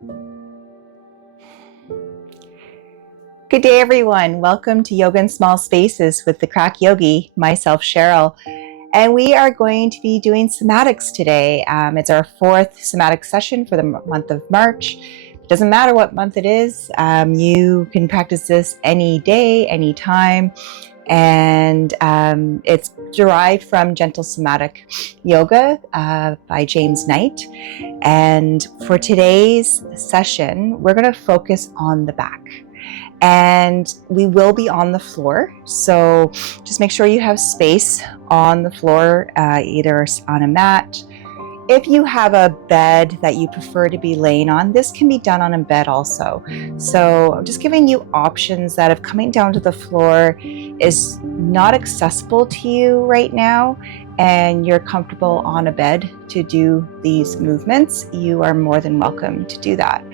Good day, everyone. Welcome to Yoga in Small Spaces with the Crack Yogi, myself, Cheryl. And we are going to be doing somatics today. It's our fourth somatic session for the month of March. It doesn't matter what month it is. You can practice this any day, any time. And it's derived from Gentle Somatic Yoga by James Knight. And for today's session, we're going to focus on the back. And we will be on the floor, so just make sure you have space on the floor, either on a mat. If you have a bed that you prefer to be laying on, this can be done on a bed also. So I'm just giving you options that if coming down to the floor is not accessible to you right now and you're comfortable on a bed to do these movements, you are more than welcome to do that.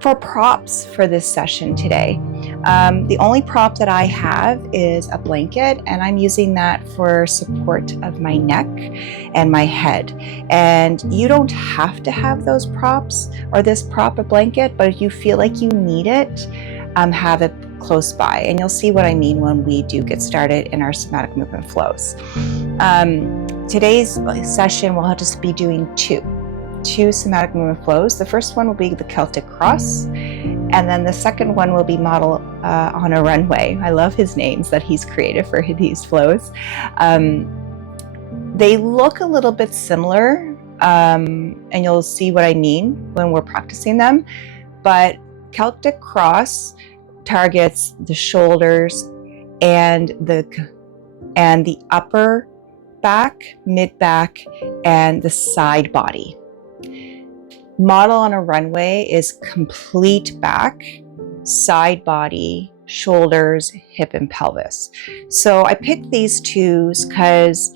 For props for this session today, the only prop that I have is a blanket, and I'm using that for support of my neck and my head. And you don't have to have those props or this prop or blanket, but if you feel like you need it, have it close by. And you'll see what I mean when we do get started in our somatic movement flows. Today's session, we'll just be doing two somatic movement flows. The first one will be the Celtic Cross, and then the second one will be Model on a Runway. I love his names that he's created for these flows. They look a little bit similar, and you'll see what I mean when we're practicing them, but Celtic Cross targets the shoulders and the upper back, mid back, and the side body. Model on a Runway is complete back, side body, shoulders, hip, and pelvis. So I picked these two because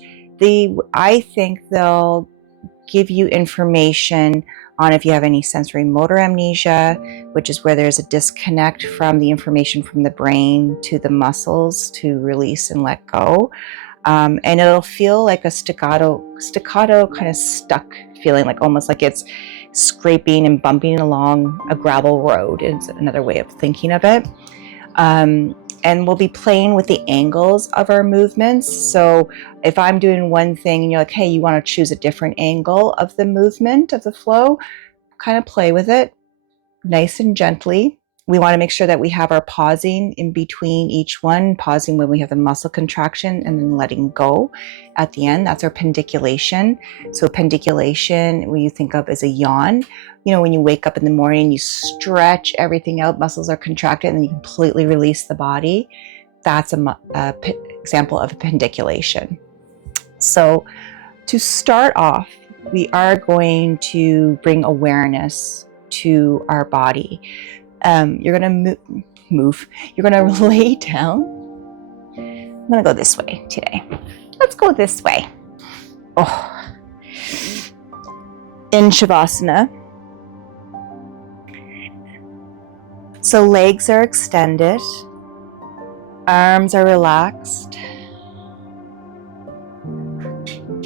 I think they'll give you information on if you have any sensory motor amnesia, which is where there's a disconnect from the information from the brain to the muscles to release and let go. And it'll feel like a staccato kind of stuck feeling, like almost like it's scraping and bumping along a gravel road is another way of thinking of it. And we'll be playing with the angles of our movements. So if I'm doing one thing and you're like, hey, you want to choose a different angle of the movement, of the flow, kind of play with it nice and gently. We want to make sure that we have our pausing in between each one, pausing when we have the muscle contraction and then letting go at the end. That's our pendiculation. So pendiculation, when you think of as a yawn, when you wake up in the morning, you stretch everything out, muscles are contracted, and then you completely release the body. That's an example of a pendiculation. So to start off, we are going to bring awareness to our body. You're going to move. You're going to lay down. I'm going to go this way today. Let's go this way. Oh. In Shavasana. So legs are extended. Arms are relaxed.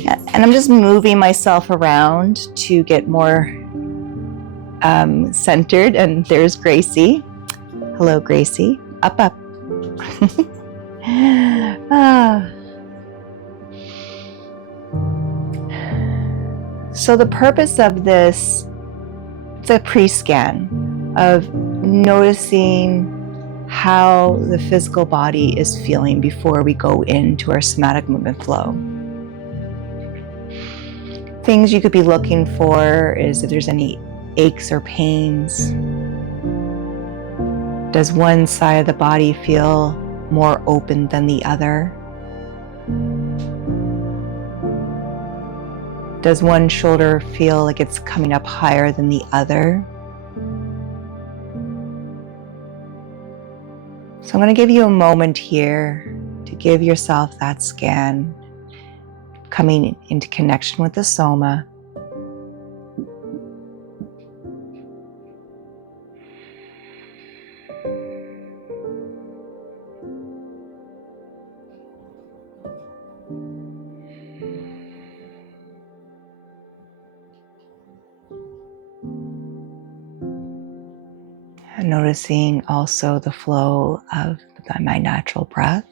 And I'm just moving myself around to get more centered. And there's Gracie. Hello, Gracie. Up. So the purpose of this, it's a pre-scan of noticing how the physical body is feeling before we go into our somatic movement flow. Things you could be looking for is if there's any aches or pains. Does one side of the body feel more open than the other? Does one shoulder feel like it's coming up higher than the other? So I'm going to give you a moment here to give yourself that scan, coming into connection with the soma. Noticing also the flow of my natural breath.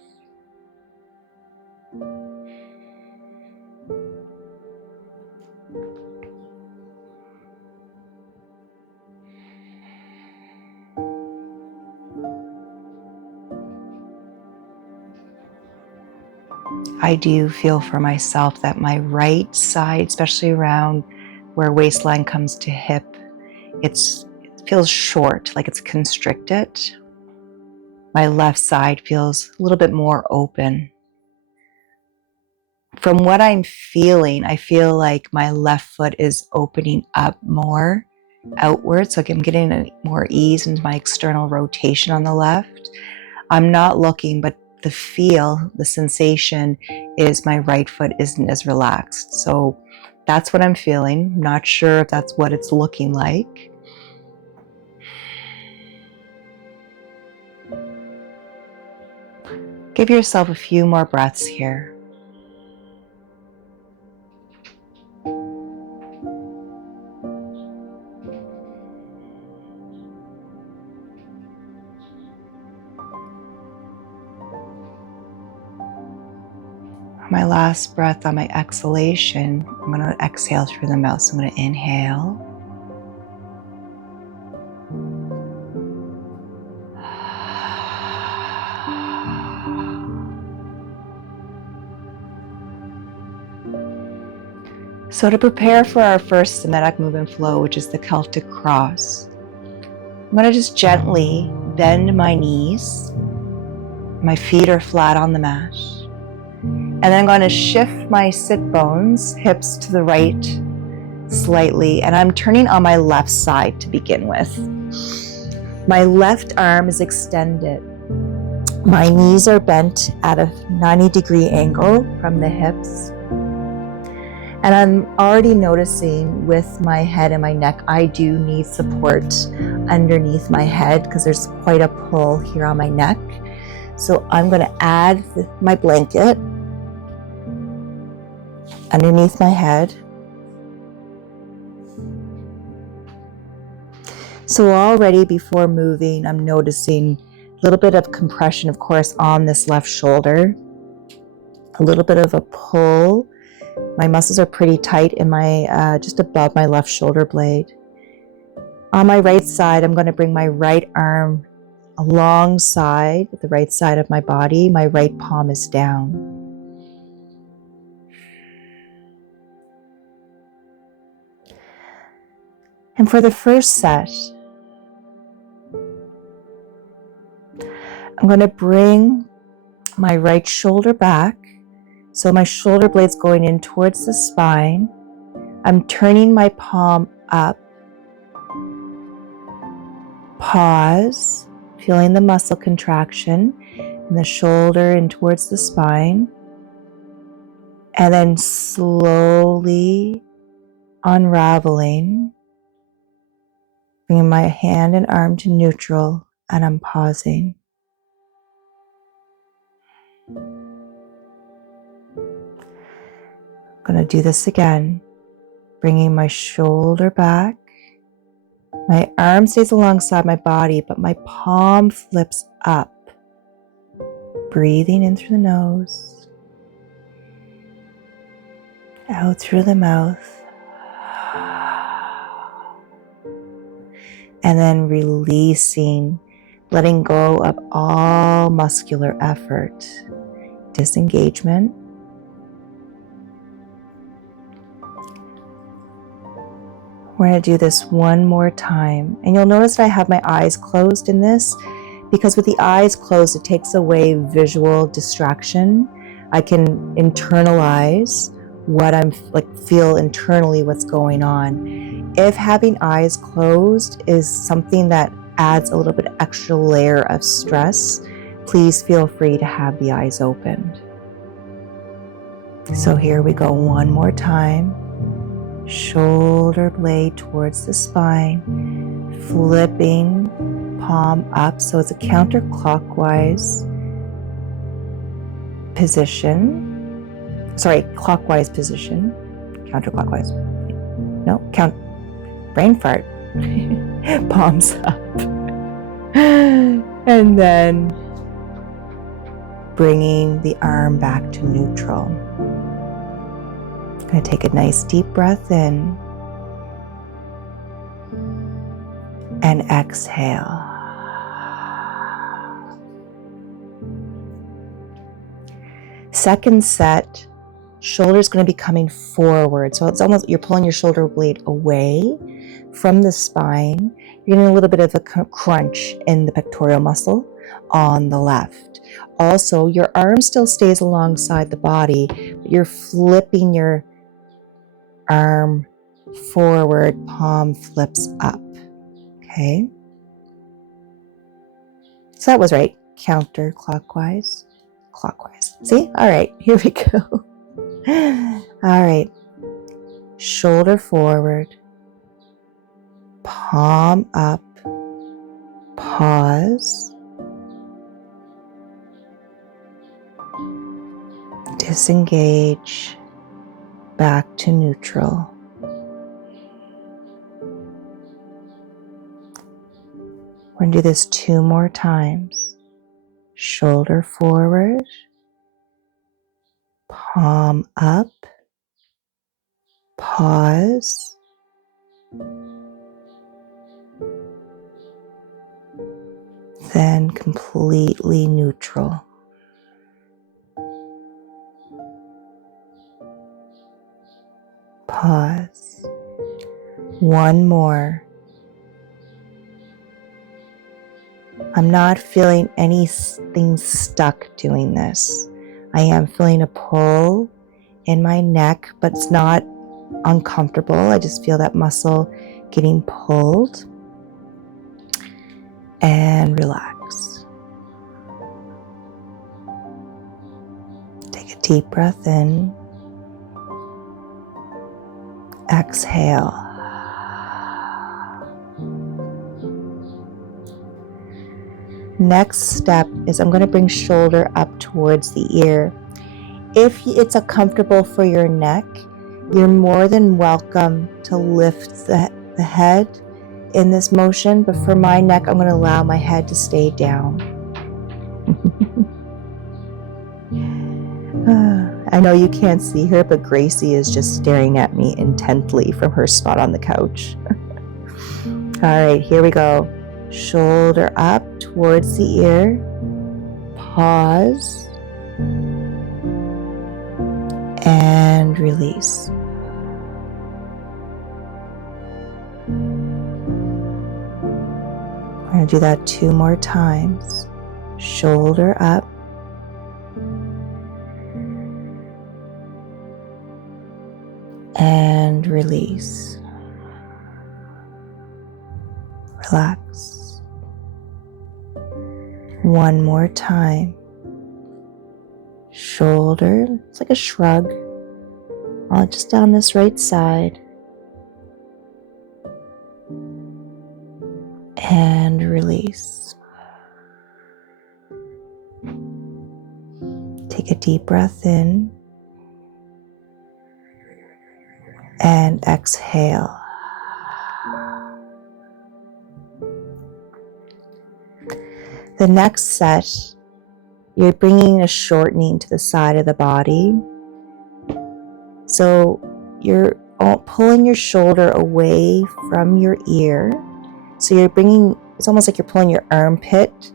I do feel for myself that my right side, especially around where waistline comes to hip, it feels short, like it's constricted. My left side feels a little bit more open. From what I'm feeling, I feel like my left foot is opening up more outward, so I'm getting more ease into my external rotation on the left. I'm not looking, but the sensation is my right foot isn't as relaxed. So that's what I'm feeling. Not sure if that's what it's looking like. Give yourself a few more breaths here. My last breath on my exhalation, I'm going to exhale through the mouth. So I'm going to inhale. So to prepare for our first somatic movement flow, which is the Celtic Cross, I'm going to just gently bend my knees. My feet are flat on the mat. And then I'm going to shift my sit bones, hips to the right slightly, and I'm turning on my left side to begin with. My left arm is extended. My knees are bent at a 90-degree angle from the hips. And I'm already noticing with my head and my neck, I do need support underneath my head because there's quite a pull here on my neck. So I'm going to add my blanket underneath my head. So already before moving, I'm noticing a little bit of compression, of course, on this left shoulder, a little bit of a pull. My muscles are pretty tight in my just above my left shoulder blade. On my right side, I'm going to bring my right arm alongside the right side of my body. My right palm is down. And for the first set, I'm going to bring my right shoulder back. So my shoulder blade's going in towards the spine. I'm turning my palm up. Pause, feeling the muscle contraction in the shoulder and towards the spine. And then slowly unraveling, bringing my hand and arm to neutral, and I'm pausing. I'm going to do this again, bringing my shoulder back. My arm stays alongside my body, but my palm flips up. Breathing in through the nose, out through the mouth, and then releasing, letting go of all muscular effort, disengagement. We're going to do this one more time. And you'll notice that I have my eyes closed in this because with the eyes closed, it takes away visual distraction. I can internalize what feel internally what's going on. If having eyes closed is something that adds a little bit extra layer of stress, please feel free to have the eyes opened. So here we go one more time. Shoulder blade towards the spine, flipping palm up, so it's a counterclockwise position. Sorry, clockwise position. Counterclockwise. No, brain fart. Palms up. And then bringing the arm back to neutral. Going to take a nice deep breath in and exhale. Second set, shoulder's going to be coming forward. So it's almost, you're pulling your shoulder blade away from the spine. You're getting a little bit of a crunch in the pectoral muscle on the left. Also, your arm still stays alongside the body, but you're flipping your arm forward, palm flips up. Okay. So that was right. Counterclockwise, clockwise. See? All right, here we go. All right. Shoulder forward, palm up, pause, disengage, back to neutral. We're going to do this 2 more times. Shoulder forward, palm up, pause, then completely neutral. Pause. 1 more. I'm not feeling anything stuck doing this. I am feeling a pull in my neck, but it's not uncomfortable. I just feel that muscle getting pulled. And relax. Take a deep breath in. Exhale. Next step is I'm going to bring shoulder up towards the ear. If it's uncomfortable for your neck, you're more than welcome to lift the head in this motion, but for my neck, I'm going to allow my head to stay down. I know you can't see her, but Gracie is just staring at me intently from her spot on the couch. All right, here we go. Shoulder up towards the ear. Pause. And release. We're going to do that 2 more times. Shoulder up. And release. Relax. 1 more time. Shoulder, it's like a shrug. Just down this right side. And release. Take a deep breath in. And exhale. The next set, you're bringing a shortening to the side of the body. So you're pulling your shoulder away from your ear. So you're bringing, it's almost like you're pulling your armpit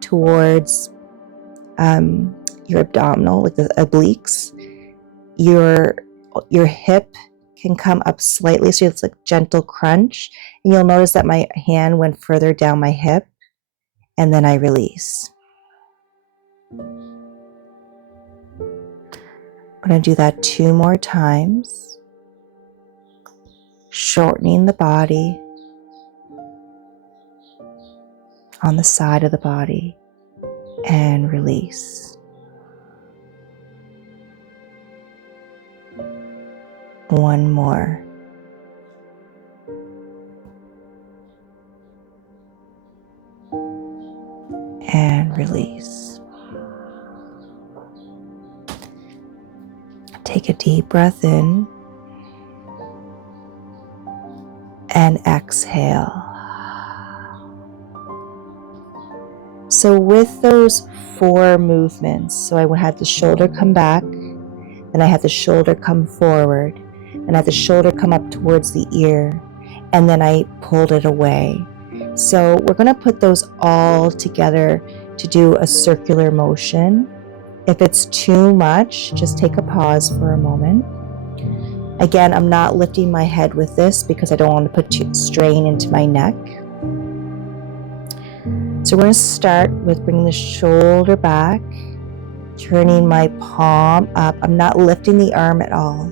towards your abdominal, like the obliques. Your hip can come up slightly, so it's like gentle crunch. And you'll notice that my hand went further down my hip, and then I release. I'm going to do that 2 more times. Shortening the body on the side of the body, and release. 1 more. And release. Take a deep breath in and exhale. So with those 4 movements, so I had the shoulder come back, then I had the shoulder come forward, then I had the shoulder come up towards the ear, and then I pulled it away. So we're going to put those all together to do a circular motion. If it's too much, just take a pause for a moment. Again, I'm not lifting my head with this because I don't want to put strain into my neck. So we're going to start with bringing the shoulder back, turning my palm up. I'm not lifting the arm at all.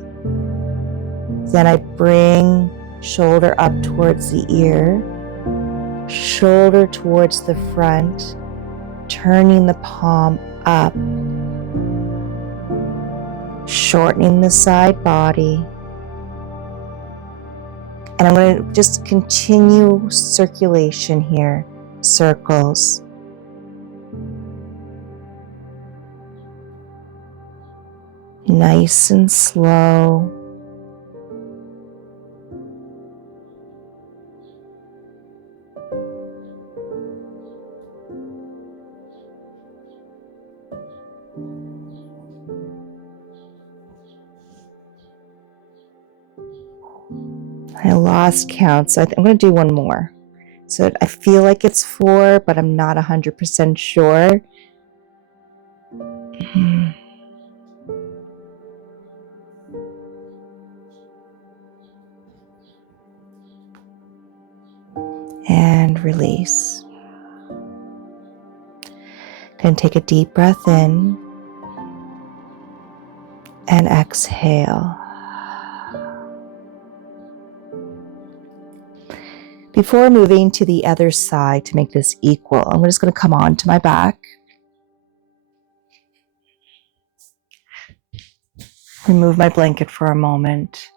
Then I bring shoulder up towards the ear, shoulder towards the front, turning the palm up, shortening the side body. And I'm going to just continue circulation here, circles. Nice and slow. I lost count, so I'm going to do one more. So I feel like it's 4, but I'm not 100% sure. And release. Then take a deep breath in and exhale. Before moving to the other side to make this equal, I'm just going to come on to my back. Remove my blanket for a moment.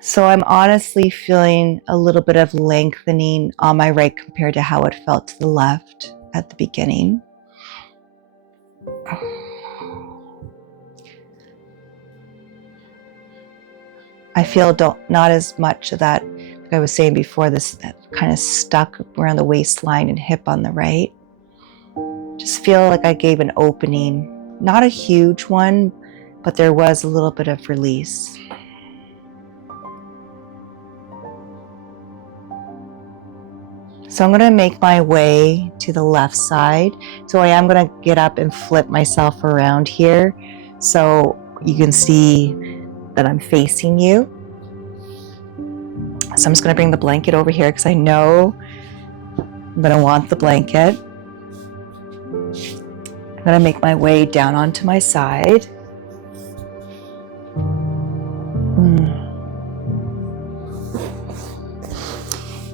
So I'm honestly feeling a little bit of lengthening on my right compared to how it felt to the left at the beginning. I feel not as much of that, like I was saying before, this kind of stuck around the waistline and hip on the right. Just feel like I gave an opening, not a huge one, but there was a little bit of release. So I'm going to make my way to the left side. So I am going to get up and flip myself around here so you can see that I'm facing you. So I'm just going to bring the blanket over here because I know I'm going to want the blanket. I'm going to make my way down onto my side.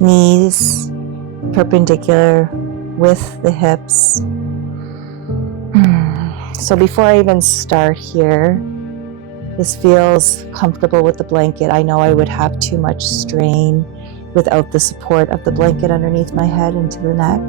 Knees perpendicular with the hips. So before I even start here, this feels comfortable with the blanket. I know I would have too much strain without the support of the blanket underneath my head into the neck.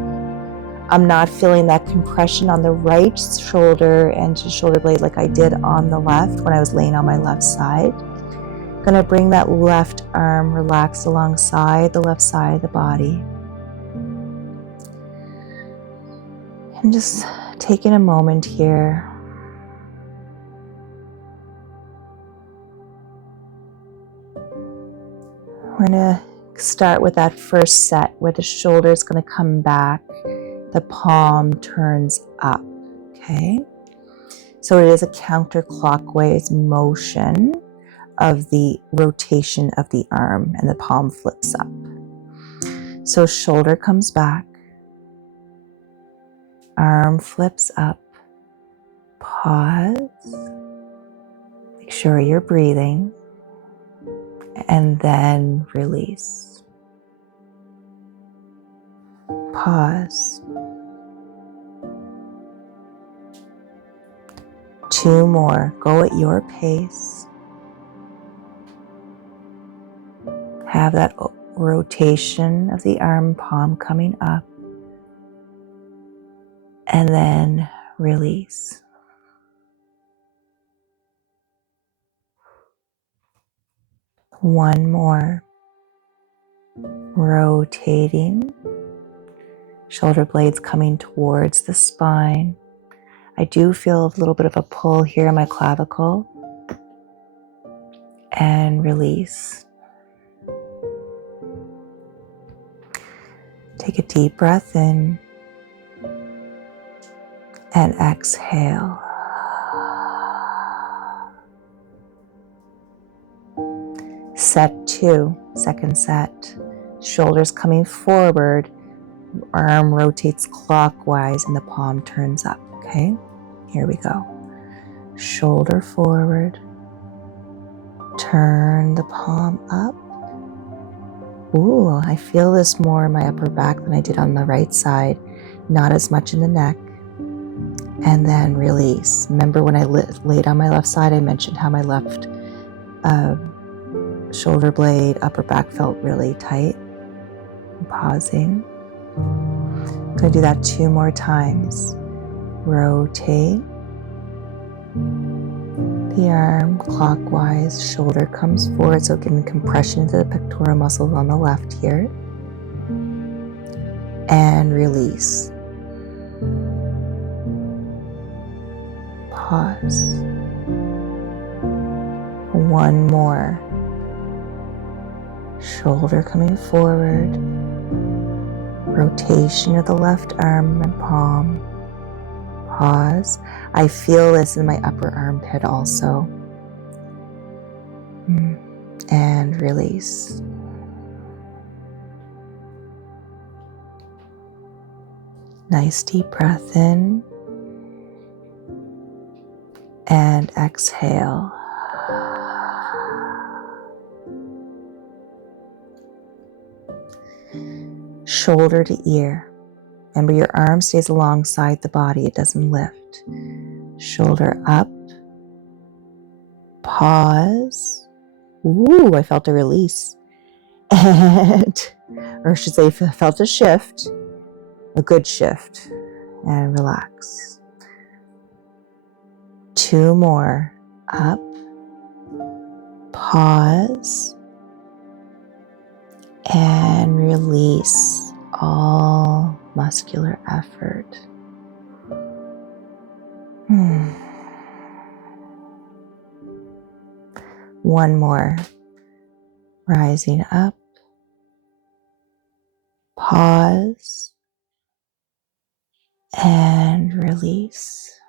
I'm not feeling that compression on the right shoulder and shoulder blade like I did on the left when I was laying on my left side. I'm going to bring that left arm relaxed alongside the left side of the body. And just taking a moment here. We're going to start with that first set where the shoulder is going to come back, the palm turns up, okay? So it is a counterclockwise motion of the rotation of the arm and the palm flips up. So shoulder comes back, arm flips up, pause, make sure you're breathing, and then release. Pause. 2 more. Go at your pace. Have that rotation of the arm, palm coming up, and then release. One more. rotating, shoulder blades coming towards the spine. I do feel a little bit of a pull here in my clavicle, and release. Take a deep breath in and exhale. Set 2, second set. Shoulders coming forward, arm rotates clockwise and the palm turns up, okay? Here we go. Shoulder forward, turn the palm up. Ooh, I feel this more in my upper back than I did on the right side, not as much in the neck. And then release. Remember when I laid on my left side, I mentioned how my left shoulder blade, upper back felt really tight. Pausing. I'm going to do that 2 more times. Rotate the arm clockwise, shoulder comes forward, so getting compression into the pectoral muscles on the left here. And release. Pause. 1 more. Shoulder coming forward. Rotation of the left arm and palm. Pause. I feel this in my upper armpit also. And release. Nice deep breath in. And exhale. Shoulder to ear. Remember, your arm stays alongside the body, it doesn't lift. Shoulder up. Pause. Ooh, I felt a release. And, or I should say, I felt a shift, a good shift. And relax. 2 more. Up. Pause. And release all muscular effort. 1 more. Rising up. Pause. And release.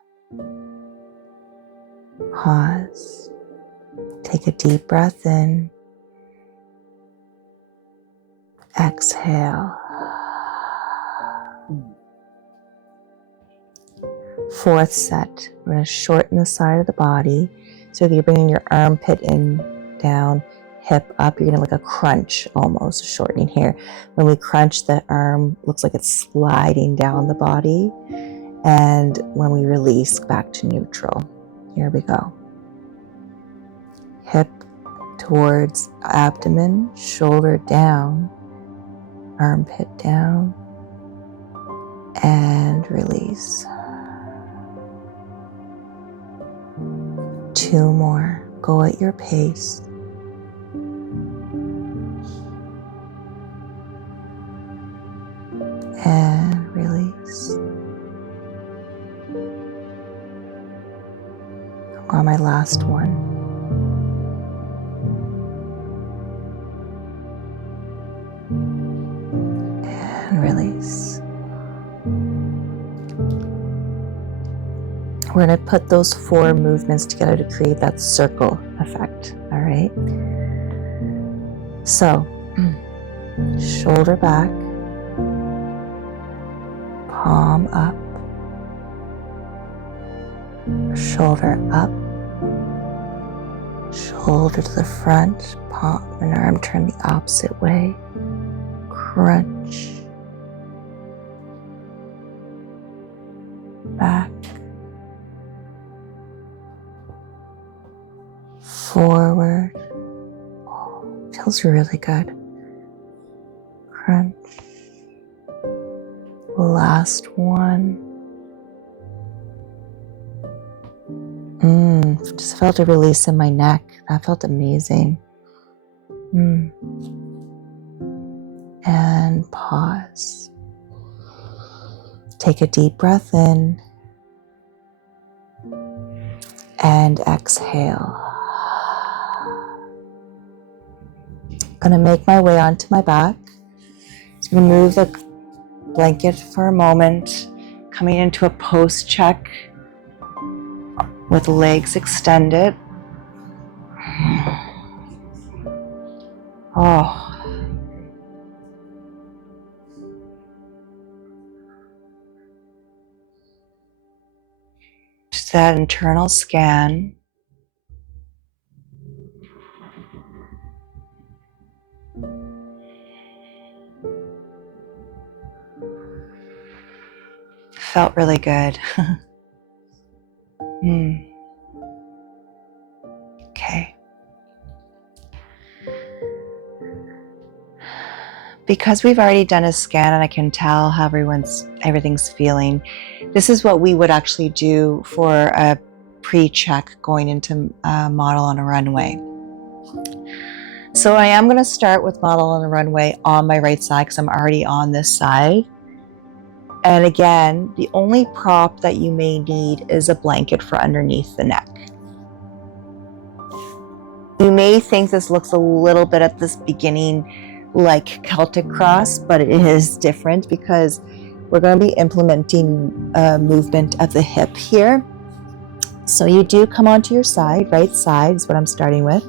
Pause. Take a deep breath in. Exhale. 4th set. We're going to shorten the side of the body. So you're bringing your armpit in, down, hip up. You're going to like a crunch almost, shortening here. When we crunch, the arm looks like it's sliding down the body. And when we release, back to neutral. Here we go. Hip towards abdomen, shoulder down, armpit down, and release. 2 more. Go at your pace. And release. On my last one. And release. We're going to put those 4 movements together to create that circle effect. All right. So, shoulder back, palm up, shoulder up, shoulder to the front, palm and arm turn the opposite way, crunch, back, forward. Oh, feels really good. Crunch. Last one. Just felt a release in my neck. That felt amazing. And pause. Take a deep breath in and exhale. I'm going to make my way onto my back. So I'm going to move the blanket for a moment, coming into a post check with legs extended. Oh. Just that internal scan. Felt really good. Okay. Because we've already done a scan and I can tell how everything's feeling, this is what we would actually do for a pre-check going into a model on a runway. So I am going to start with model on the runway on my right side because I'm already on this side. And again, the only prop that you may need is a blanket for underneath the neck. You may think this looks a little bit at this beginning like Celtic Cross, but it is different because we're going to be implementing a movement of the hip here. So you do come onto your side, right side is what I'm starting with.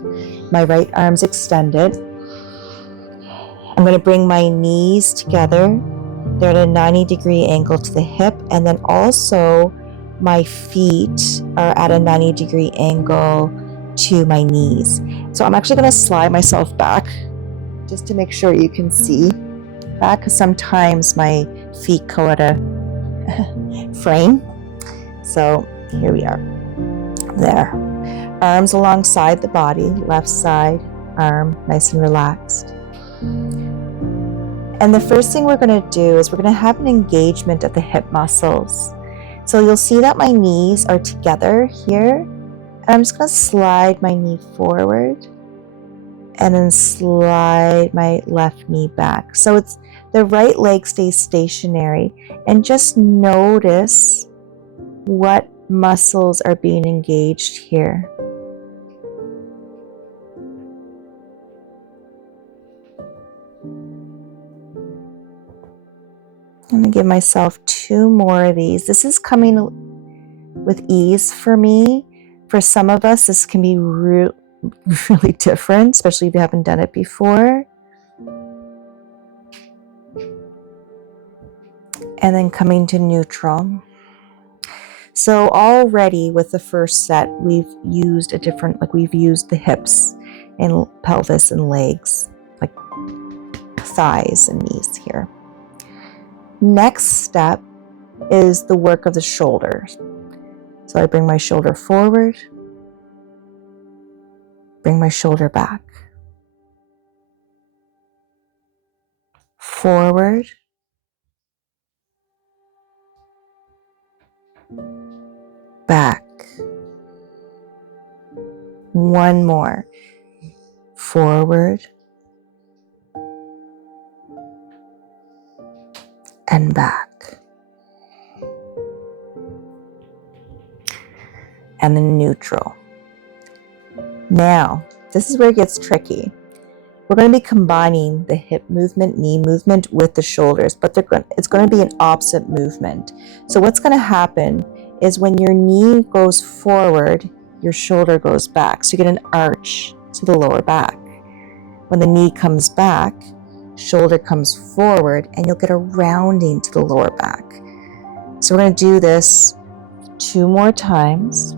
My right arm's extended. I'm going to bring my knees together. They're at a 90-degree angle to the hip, and then also my feet are at a 90-degree angle to my knees. So I'm actually going to slide myself back just to make sure you can see back, because sometimes my feet go at a frame. So here we are. There. Arms alongside the body, left side arm nice and relaxed. And the first thing we're going to do is we're going to have an engagement of the hip muscles. So you'll see that my knees are together here. And I'm just going to slide my knee forward and then slide my left knee back. So it's the right leg stays stationary, and just notice what muscles are being engaged here. I'm going to give myself 2 more of these. This is coming with ease for me. For some of us, this can be really different, especially if you haven't done it before. And then coming to neutral. So already with the first set, we've used we've used the hips and pelvis and legs, like thighs and knees here. Next step is the work of the shoulders. So I bring my shoulder forward, bring my shoulder back, forward, back. One more. Forward and back. And then neutral. Now, this is where it gets tricky. We're going to be combining the hip movement, knee movement with the shoulders, but it's going to be an opposite movement. So what's going to happen is when your knee goes forward, your shoulder goes back. So you get an arch to the lower back. When the knee comes back, shoulder comes forward, and you'll get a rounding to the lower back. So we're going to do this 2 more times.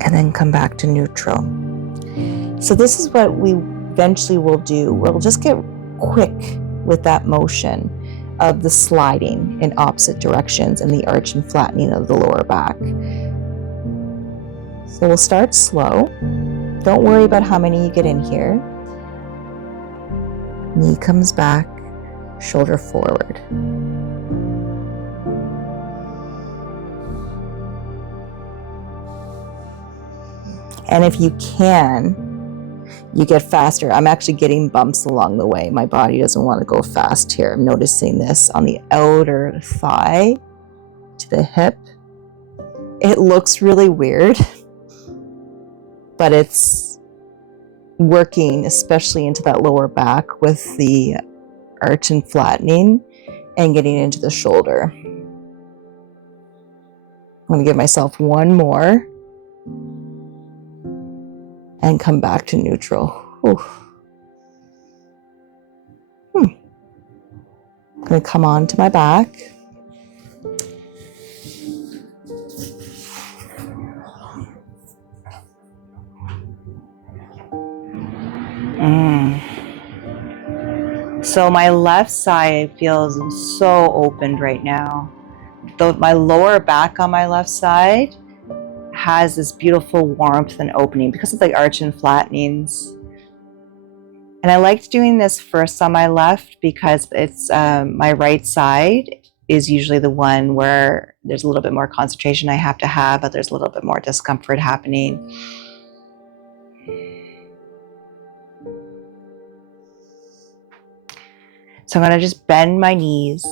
And then come back to neutral. So this is what we eventually will do. We'll just get quick with that motion of the sliding in opposite directions and the arch and flattening of the lower back. So we'll start slow. Don't worry about how many you get in here. Knee comes back, shoulder forward. And if you can, you get faster. I'm actually getting bumps along the way. My body doesn't want to go fast here. I'm noticing this on the outer thigh to the hip. It looks really weird, but it's working, especially into that lower back with the arch and flattening and getting into the shoulder. I'm going to give myself one more and come back to neutral. I'm going to come on to my back. So my left side feels so opened right now. My lower back on my left side has this beautiful warmth and opening because of the arch and flattenings. And I liked doing this first on my left because it's my right side is usually the one where there's a little bit more concentration I have to have, but there's a little bit more discomfort happening. So I'm going to just bend my knees,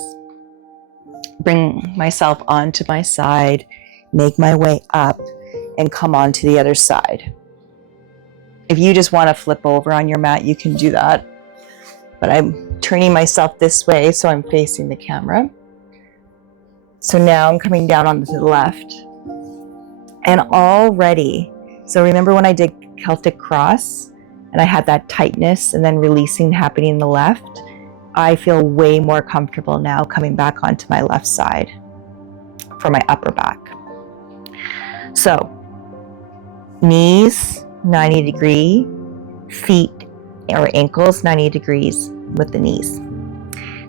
bring myself onto my side, make my way up, and come on to the other side. If you just want to flip over on your mat, you can do that. But I'm turning myself this way so I'm facing the camera. So now I'm coming down onto the left. And already, so remember when I did Celtic Cross and I had that tightness and then releasing happening in the left? I feel way more comfortable now coming back onto my left side for my upper back. So, knees 90 degree, feet or ankles 90 degrees with the knees.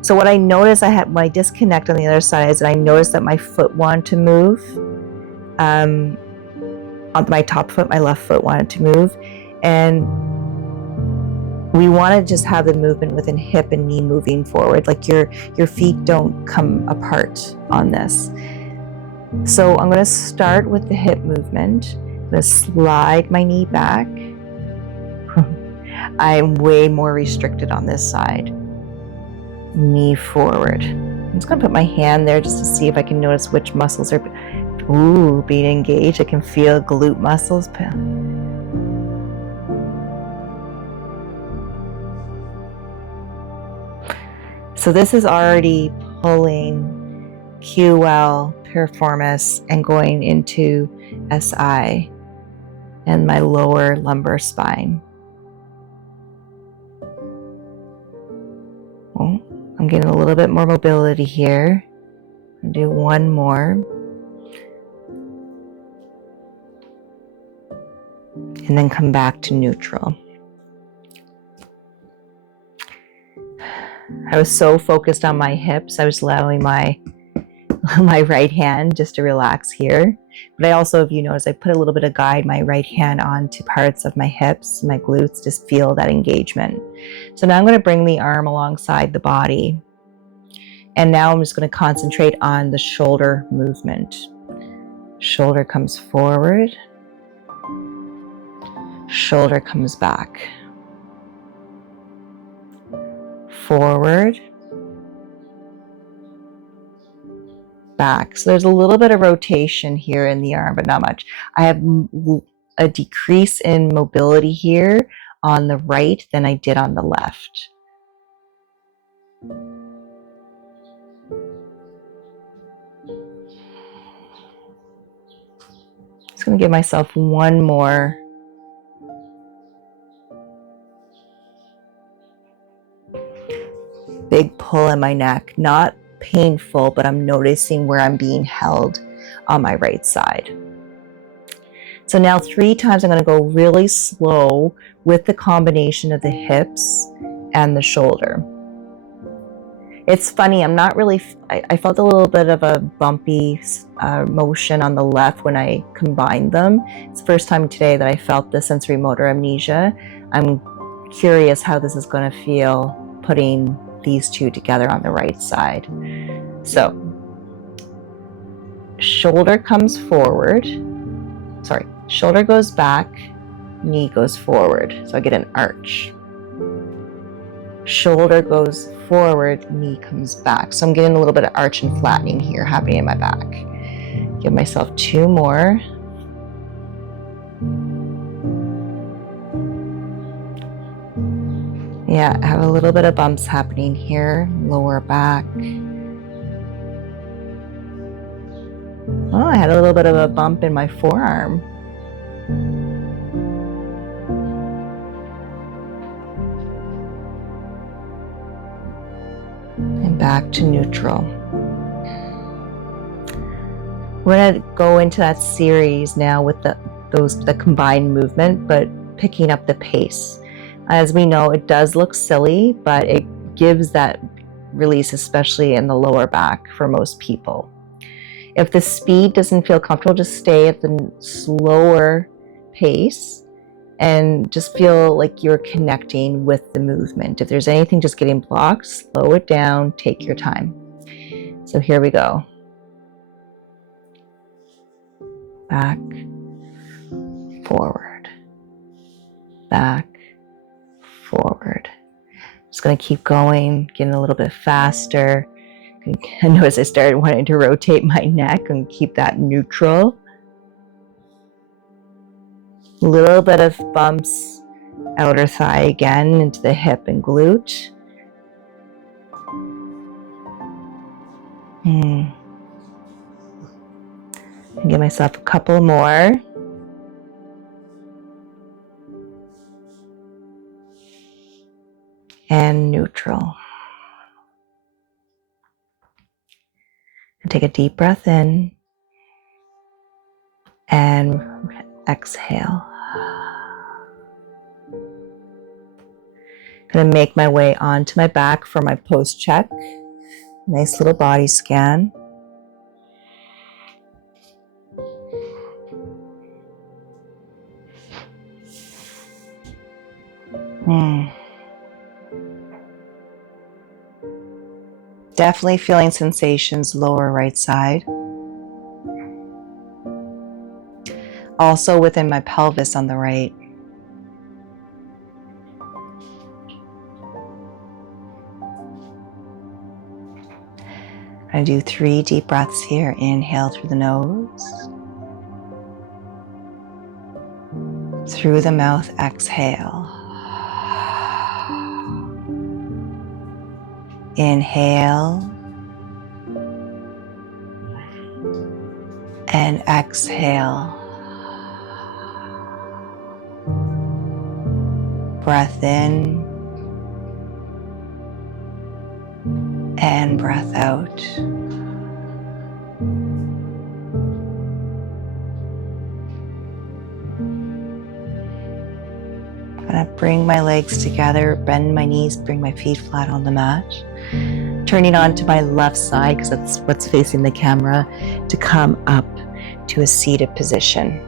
So what I noticed when I disconnect on the other side is that I noticed that my foot wanted to move. On my top foot, my left foot wanted to move. And we want to just have the movement within hip and knee moving forward. Like your feet don't come apart on this. So I'm going to start with the hip movement. I'm going to slide my knee back. I'm way more restricted on this side. Knee forward. I'm just going to put my hand there just to see if I can notice which muscles are being engaged. I can feel glute muscles. So this is already pulling QL, piriformis, and going into SI and my lower lumbar spine. Well, I'm getting a little bit more mobility here. I'll do one more. And then come back to neutral. I was so focused on my hips, I was allowing my right hand just to relax here. But I also, if you notice, I put a little bit of guide my right hand onto parts of my hips, my glutes, just feel that engagement. So now I'm going to bring the arm alongside the body. And now I'm just going to concentrate on the shoulder movement. Shoulder comes forward. Shoulder comes back. Forward, back. So there's a little bit of rotation here in the arm, but not much. I have a decrease in mobility here on the right than I did on the left. Just going to give myself one more. Big pull in my neck, not painful, but I'm noticing where I'm being held on my right side. So now 3 times I'm going to go really slow with the combination of the hips and the shoulder. It's funny, I'm not really, I felt a little bit of a bumpy motion on the left when I combined them. It's the first time today that I felt the sensory motor amnesia. I'm curious how this is going to feel putting these two together on the right side. So, shoulder comes forward, shoulder goes back, knee goes forward. So I get an arch. Shoulder goes forward, knee comes back. So I'm getting a little bit of arch and flattening here happening in my back. Give myself 2 more. Yeah, I have a little bit of bumps happening here, lower back. Oh, I had a little bit of a bump in my forearm. And back to neutral. We're going to go into that series now with the combined movement, but picking up the pace. As we know, it does look silly, but it gives that release, especially in the lower back for most people. If the speed doesn't feel comfortable, just stay at the slower pace and just feel like you're connecting with the movement. If there's anything just getting blocked, slow it down, take your time. So here we go. Back, forward, back, forward. Just going to keep going, getting a little bit faster. I notice I started wanting to rotate my neck and keep that neutral. A little bit of bumps, outer thigh again into the hip and glute. And give myself a couple more. And neutral. And take a deep breath in and exhale. Gonna make my way onto my back for my post check. Nice little body scan. Definitely feeling sensations lower right side. Also within my pelvis on the right. I'm going to do 3 deep breaths here. Inhale through the nose. Through the mouth, exhale. Inhale. And exhale. Breath in. And breath out. I'm gonna bring my legs together, bend my knees, bring my feet flat on the mat. Turning on to my left side, because that's what's facing the camera, to come up to a seated position.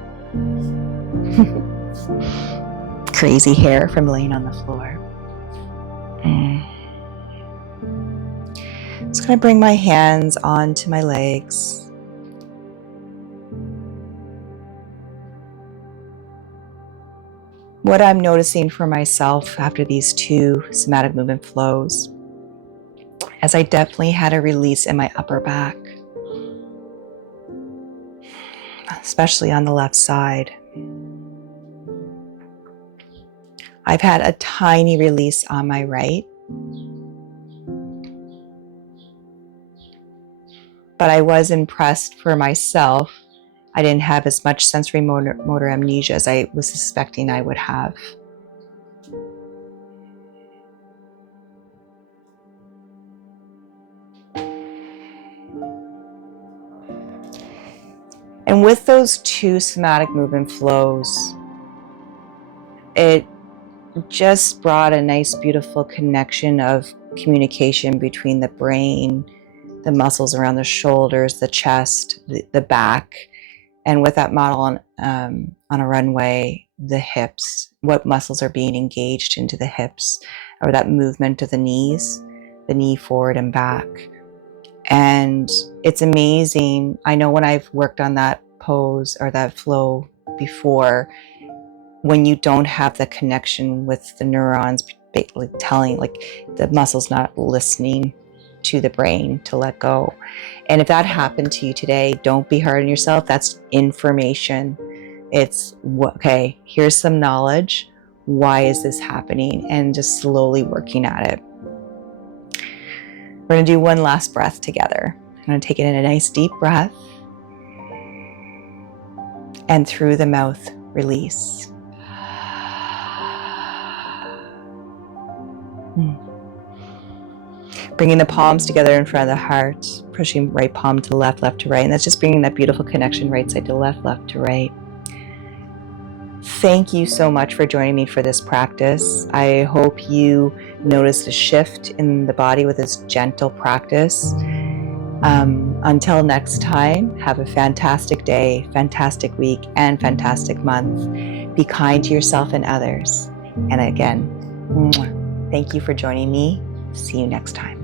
Crazy hair from laying on the floor. Just gonna bring my hands onto my legs. What I'm noticing for myself after these 2 somatic movement flows, as I definitely had a release in my upper back, especially on the left side. I've had a tiny release on my right, but I was impressed for myself. I didn't have as much sensory motor amnesia as I was suspecting I would have. And with those 2 somatic movement flows, it just brought a nice, beautiful connection of communication between the brain, the muscles around the shoulders, the chest, the back, and with that model on a runway, the hips, what muscles are being engaged into the hips, or that movement of the knees, the knee forward and back. And it's amazing. I know when I've worked on that pose or that flow before, when you don't have the connection with the neurons telling, like the muscles not listening to the brain to let go. And if that happened to you today, don't be hard on yourself. That's information. It's okay, here's some knowledge. Why is this happening? And just slowly working at it. We're going to do one last breath together. I'm going to take it in a nice deep breath. And through the mouth, release. Bringing the palms together in front of the heart, pushing right palm to left, left to right. And that's just bringing that beautiful connection right side to left, left to right. Thank you so much for joining me for this practice. I hope you noticed a shift in the body with this gentle practice. Until next time, have a fantastic day, fantastic week, and fantastic month. Be kind to yourself and others. And again, thank you for joining me. See you next time.